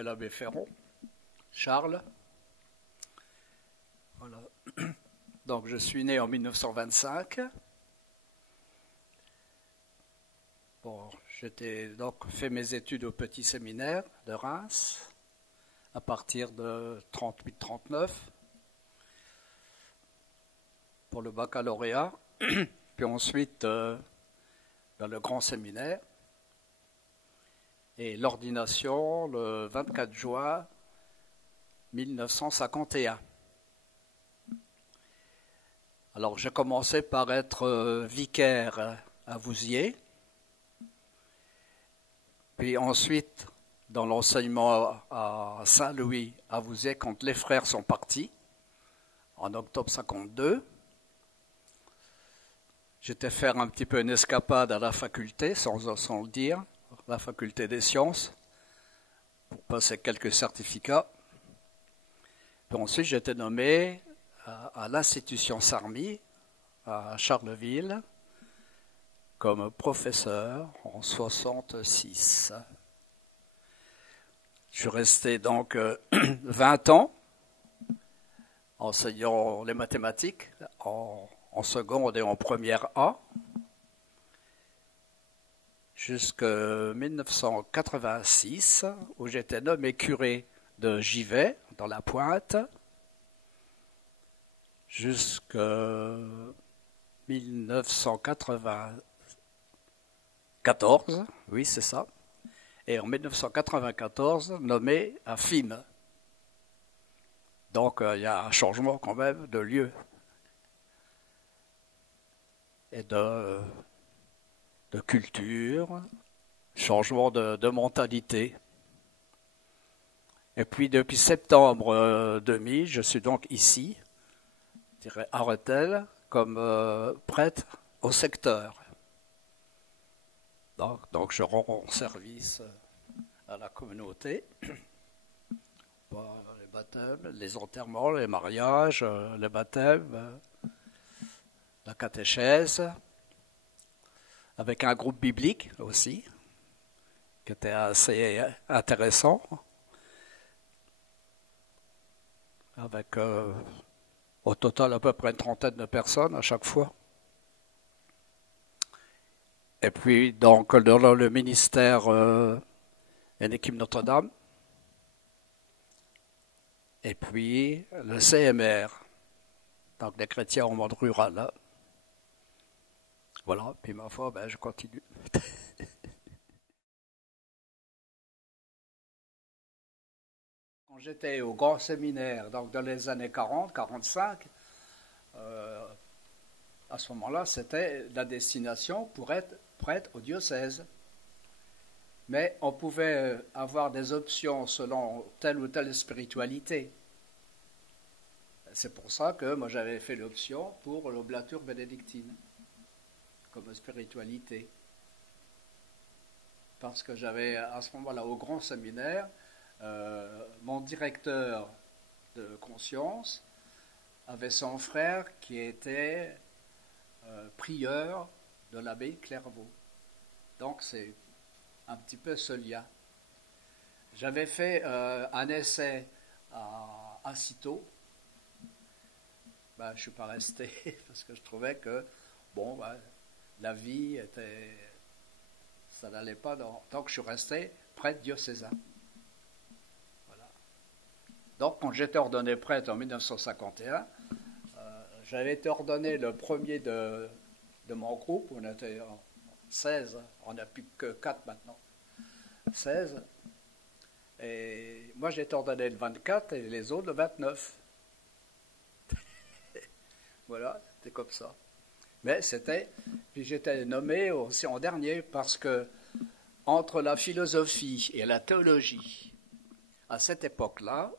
L'abbé Ferron, Charles. Voilà. Donc je suis né en 1925. Bon, j'étais donc fait mes études au petit séminaire de Reims à partir de 38-39 pour le baccalauréat, puis ensuite dans le grand séminaire. Et l'ordination le 24 juin 1951. Alors j'ai commencé par être vicaire à Vouziers, puis ensuite dans l'enseignement à Saint-Louis à Vouziers quand les frères sont partis en octobre 52. J'étais faire un petit peu une escapade à la faculté sans le dire, la faculté des sciences, pour passer quelques certificats. Puis ensuite, j'ai été nommé à l'institution Sarmy, à Charleville, comme professeur en 1966. Je suis resté donc 20 ans enseignant les mathématiques en seconde et en première A, jusqu'en 1986, où j'étais nommé curé de Givet, dans la Pointe, jusqu'en 1994, oui c'est ça, et en 1994, nommé à Fismes. Donc il y a un changement quand même de lieu et de culture, changement de mentalité. Et puis depuis septembre 2000, je suis donc ici, je dirais à Rethel, comme prêtre au secteur. Donc je rends service à la communauté, les baptêmes, les enterrements, les mariages, les baptêmes, la catéchèse, avec un groupe biblique aussi, qui était assez intéressant, avec au total à peu près une trentaine de personnes à chaque fois. Et puis donc dans le ministère, une équipe Notre-Dame, et puis le CMR, donc des chrétiens en monde rural, là. Voilà, puis ma foi, je continue. Quand j'étais au grand séminaire, donc dans les années 40, 45, à ce moment-là, c'était la destination pour être prêtre au diocèse. Mais on pouvait avoir des options selon telle ou telle spiritualité. C'est pour ça que moi j'avais fait l'option pour l'oblature bénédictine comme spiritualité. Parce que j'avais à ce moment-là au grand séminaire mon directeur de conscience avait son frère qui était prieur de l'abbaye de Clairvaux. Donc c'est un petit peu ce lien. J'avais fait un essai à Cîteaux. Je ne suis pas resté parce que je trouvais que la vie était, ça n'allait pas tant que je suis resté prêtre diocésain. Voilà. Donc quand j'étais ordonné prêtre en 1951, j'avais été ordonné le premier de mon groupe. On était 16, on n'a plus que 4 maintenant. 16. Et moi j'ai été ordonné le 24 et les autres le 29. Voilà, c'était comme ça. Mais puis j'étais nommé aussi en dernier parce que entre la philosophie et la théologie, à cette époque-là,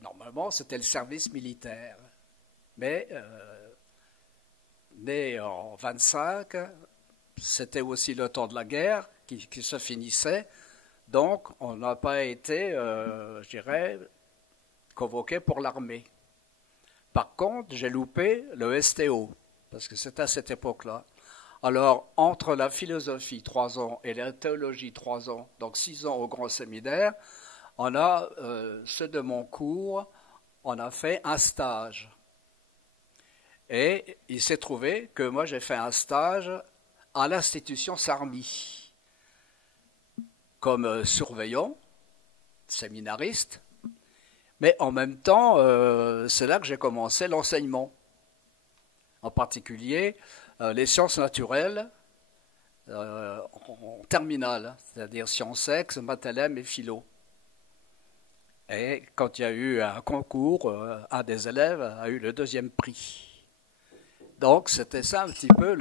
normalement c'était le service militaire. Mais né en 25, c'était aussi le temps de la guerre qui se finissait, donc on n'a pas été, je dirais, convoqué pour l'armée. Par contre, j'ai loupé le STO, parce que c'était à cette époque-là. Alors, entre la philosophie 3 ans et la théologie 3 ans, donc 6 ans au grand séminaire, on a, ceux de mon cours, on a fait un stage. Et il s'est trouvé que moi j'ai fait un stage à l'institution Sarmy, comme surveillant, séminariste, mais en même temps, c'est là que j'ai commencé l'enseignement, en particulier les sciences naturelles en terminale, c'est-à-dire sciences ex, mathelem et philo. Et quand il y a eu un concours, un des élèves a eu le 2e prix. Donc c'était ça un petit peu,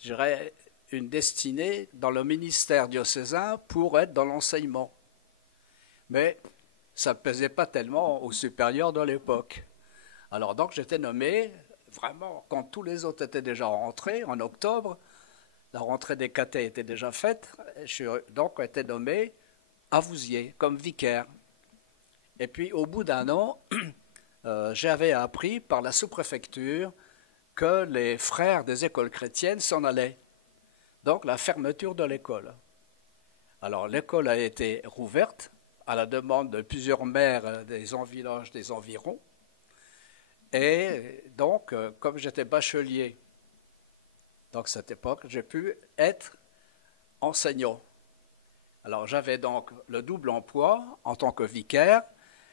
je dirais, une destinée dans le ministère diocésain pour être dans l'enseignement. Mais ça ne pesait pas tellement aux supérieurs de l'époque. Alors donc j'étais nommé, vraiment, quand tous les autres étaient déjà rentrés, en octobre, la rentrée des cathés était déjà faite, je suis donc été nommé à Vouziers, comme vicaire. Et puis au bout d'un an, j'avais appris par la sous-préfecture que les frères des écoles chrétiennes s'en allaient. Donc la fermeture de l'école. Alors l'école a été rouverte à la demande de plusieurs maires des villages des environs. Et donc, comme j'étais bachelier, donc à cette époque, j'ai pu être enseignant. Alors j'avais donc le double emploi en tant que vicaire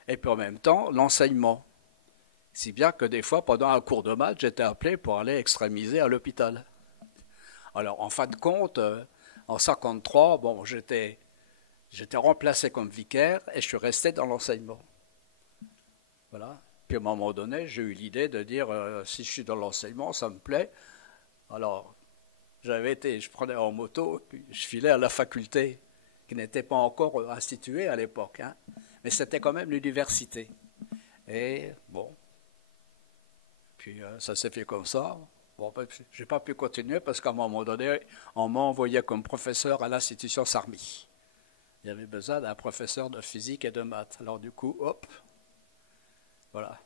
et puis en même temps l'enseignement. Si bien que des fois, pendant un cours de maths, j'étais appelé pour aller extrémiser à l'hôpital. Alors en fin de compte, en 1953, bon, j'étais remplacé comme vicaire et je suis resté dans l'enseignement. Voilà. Puis à un moment donné, j'ai eu l'idée de dire, si je suis dans l'enseignement, ça me plaît. Alors, je prenais en moto, puis je filais à la faculté, qui n'était pas encore instituée à l'époque, hein. Mais c'était quand même l'université. Et bon, puis ça s'est fait comme ça. Bon, je n'ai pas pu continuer parce qu'à un moment donné, on m'a envoyé comme professeur à l'institution Sarmy. Il y avait besoin d'un professeur de physique et de maths. Alors du coup, hop, voilà.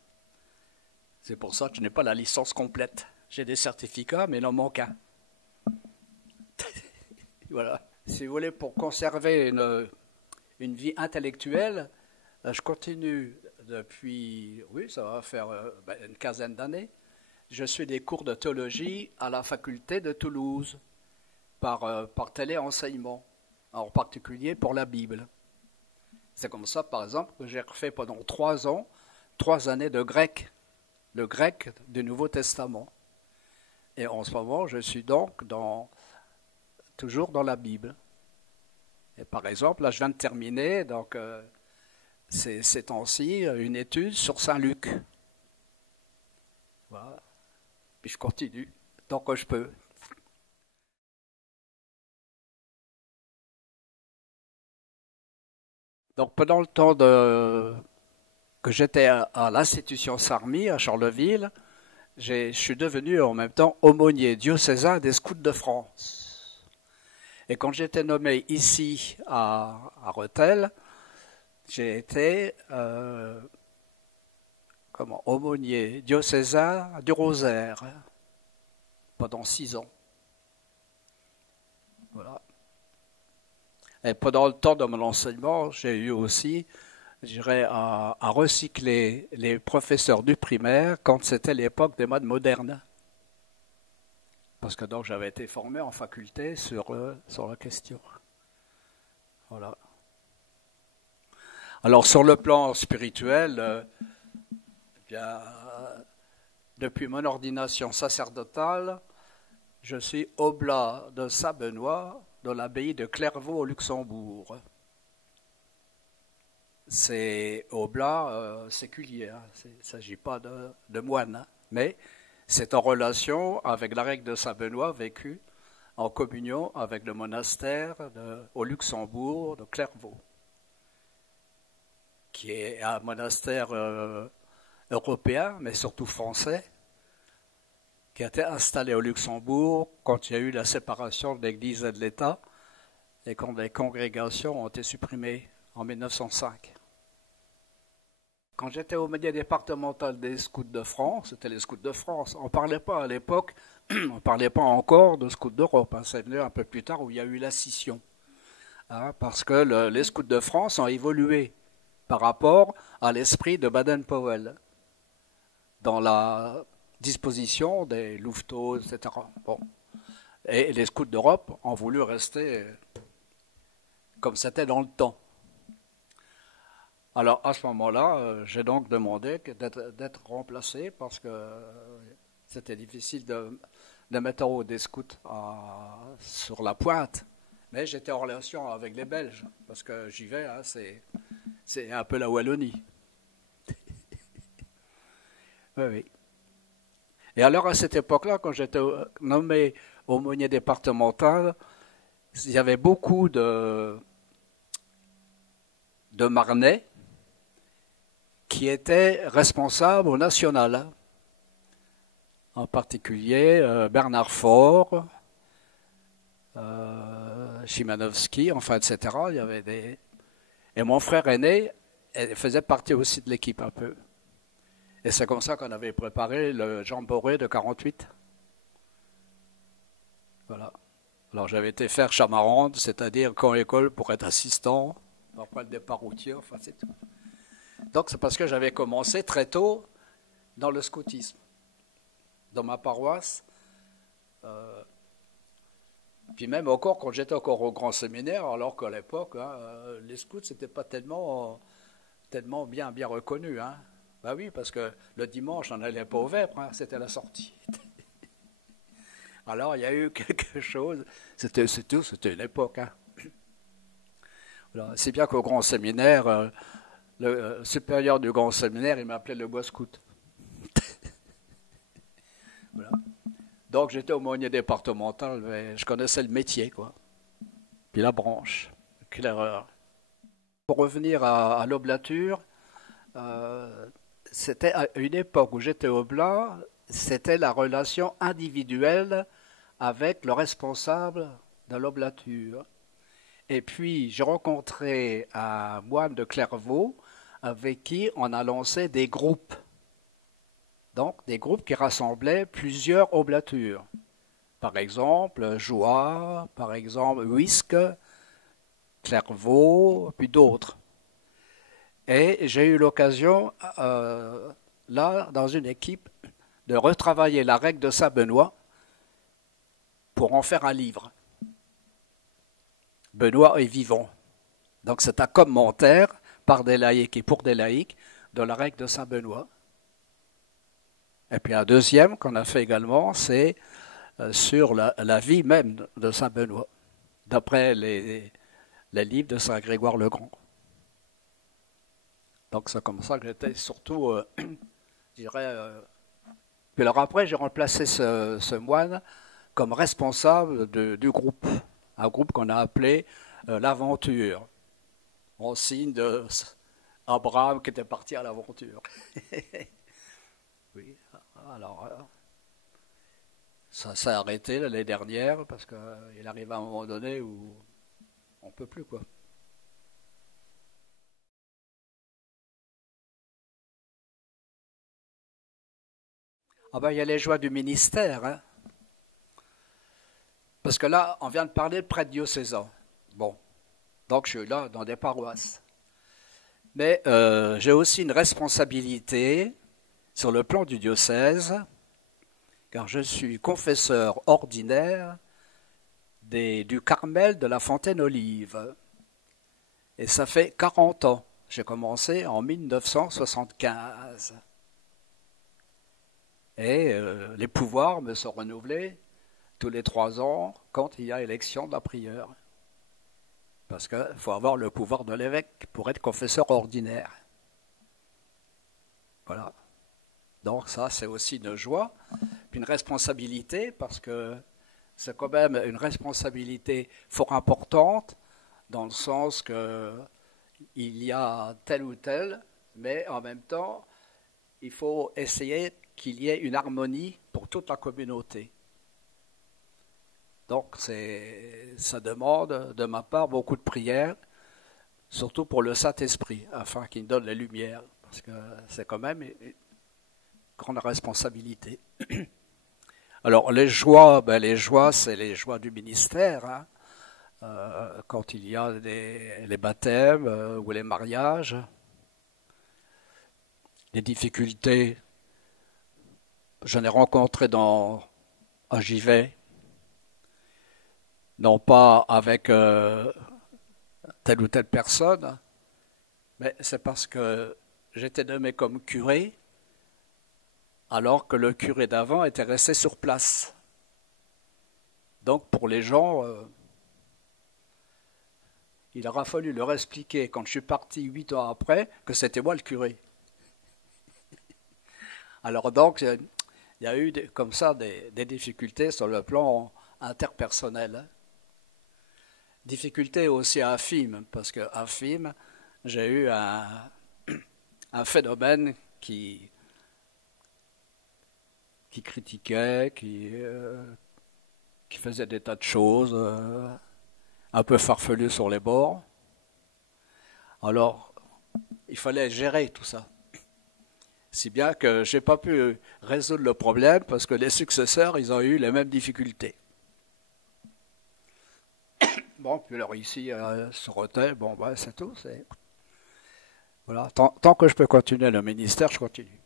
C'est pour ça que je n'ai pas la licence complète. J'ai des certificats, mais il en manque un. Voilà. Si vous voulez, pour conserver une vie intellectuelle, je continue depuis, oui, ça va faire une quinzaine d'années. Je suis des cours de théologie à la faculté de Toulouse par téléenseignement, en particulier pour la Bible. C'est comme ça, par exemple, que j'ai refait pendant 3 ans, 3 années de grec, le grec du Nouveau Testament. Et en ce moment, je suis donc toujours dans la Bible. Et par exemple, là, je viens de terminer, donc ces temps-ci, une étude sur Saint Luc. Voilà. Puis je continue tant que je peux. Donc pendant le temps que j'étais à l'institution Sarmy à Charleville, je suis devenu en même temps aumônier diocésain des Scouts de France. Et quand j'étais nommé ici à Rethel, j'ai été aumônier diocésain du Rosaire pendant 6 ans. Voilà. Et pendant le temps de mon enseignement, j'ai eu aussi, je dirais, à recycler les professeurs du primaire quand c'était l'époque des modes modernes. Parce que donc j'avais été formé en faculté sur la question. Voilà. Alors sur le plan spirituel, bien, depuis mon ordination sacerdotale, je suis oblat de Saint-Benoît dans l'abbaye de Clairvaux au Luxembourg. C'est oblat séculier, hein. Il ne s'agit pas de moine, hein. Mais c'est en relation avec la règle de Saint-Benoît vécue en communion avec le monastère au Luxembourg de Clairvaux, qui est un monastère européen, mais surtout français, qui a été installé au Luxembourg quand il y a eu la séparation de l'Église et de l'État et quand les congrégations ont été supprimées en 1905. Quand j'étais au aumônier départemental des Scouts de France, c'était les Scouts de France, on ne parlait pas à l'époque, on ne parlait pas encore de Scouts d'Europe, hein, c'est venu un peu plus tard où il y a eu la scission. Hein, parce que les Scouts de France ont évolué par rapport à l'esprit de Baden-Powell dans la disposition des louveteaux, etc. Bon. Et les Scouts d'Europe ont voulu rester comme c'était dans le temps. Alors à ce moment-là, j'ai donc demandé d'être remplacé parce que c'était difficile de mettre en haut des scouts sur la pointe. Mais j'étais en relation avec les Belges parce que j'y vais, hein, c'est un peu la Wallonie. Oui, oui. Et alors à cette époque-là, quand j'étais nommé aumônier départemental, il y avait beaucoup de Marnais qui étaient responsables au national. En particulier Bernard Faure, Chimanovski, enfin, etc. Il y avait des... Et mon frère aîné faisait partie aussi de l'équipe un peu. Et c'est comme ça qu'on avait préparé le Jean Boré de 48. Voilà. Alors j'avais été faire Chamarande, c'est-à-dire camp-école pour être assistant, après le départ routier, enfin c'est tout. Donc c'est parce que j'avais commencé très tôt dans le scoutisme, dans ma paroisse. Puis même encore quand j'étais encore au grand séminaire, alors qu'à l'époque, hein, les scouts c'était pas tellement bien reconnu. Hein. Ben oui, parce que le dimanche on n'allait pas au Vêpres, hein, c'était la sortie. Alors il y a eu quelque chose, c'était une époque. Hein. Voilà. C'est bien qu'au grand séminaire, le supérieur du grand séminaire, il m'appelait le bois scout. Voilà. Donc j'étais aumônier départemental, mais je connaissais le métier, quoi. Puis la branche, quelle erreur. Pour revenir à l'oblature, c'était à une époque où j'étais oblat, c'était la relation individuelle avec le responsable de l'oblature. Et puis j'ai rencontré un moine de Clairvaux avec qui on a lancé des groupes. Donc des groupes qui rassemblaient plusieurs oblatures. Par exemple, Joie, par exemple, Huisque, Clairvaux, puis d'autres. Et j'ai eu l'occasion, là, dans une équipe, de retravailler la règle de Saint-Benoît pour en faire un livre. Benoît est vivant. Donc c'est un commentaire par des laïcs et pour des laïcs de la règle de Saint-Benoît. Et puis un deuxième qu'on a fait également, c'est sur la vie même de Saint-Benoît, d'après les livres de Saint-Grégoire-le-Grand. Donc c'est comme ça que j'étais surtout, je dirais... Puis alors après, j'ai remplacé ce moine comme responsable du groupe, un groupe qu'on a appelé l'Aventure, en signe d'Abraham qui était parti à l'aventure. Oui, alors ça s'est arrêté l'année dernière parce qu'il arrive à un moment donné où on ne peut plus, quoi. Ah ben, il y a les joies du ministère, hein. Parce que là, on vient de parler de prêtre diocésain. Bon, donc je suis là dans des paroisses. Mais j'ai aussi une responsabilité sur le plan du diocèse, car je suis confesseur ordinaire du Carmel de la Fontaine-Olive. Et ça fait 40 ans. J'ai commencé en 1975. Et les pouvoirs me sont renouvelés tous les 3 ans quand il y a élection de la prieure. Parce qu'il faut avoir le pouvoir de l'évêque pour être confesseur ordinaire. Voilà. Donc ça, c'est aussi une joie, puis une responsabilité, parce que c'est quand même une responsabilité fort importante, dans le sens que il y a tel ou tel, mais en même temps, il faut essayer qu'il y ait une harmonie pour toute la communauté. Donc ça demande de ma part beaucoup de prières, surtout pour le Saint-Esprit, afin qu'il me donne la lumière, parce que c'est quand même une grande responsabilité. Alors les joies, c'est les joies du ministère, hein. Quand il y a les baptêmes ou les mariages, les difficultés, j'en ai rencontré à Givet, non pas avec telle ou telle personne, mais c'est parce que j'étais nommé comme curé, alors que le curé d'avant était resté sur place. Donc pour les gens, il aura fallu leur expliquer, quand je suis parti 8 ans après, que c'était moi le curé. Alors donc, il y a eu comme ça des difficultés sur le plan interpersonnel, hein. Difficultés aussi à FIM, parce qu'à FIM, j'ai eu un phénomène qui critiquait, qui faisait des tas de choses, un peu farfelues sur les bords. Alors, il fallait gérer tout ça. Si bien que je n'ai pas pu résoudre le problème parce que les successeurs, ils ont eu les mêmes difficultés. Bon, puis alors ici, sur Auteuil, bon, c'est tout. Voilà. Tant que je peux continuer le ministère, je continue.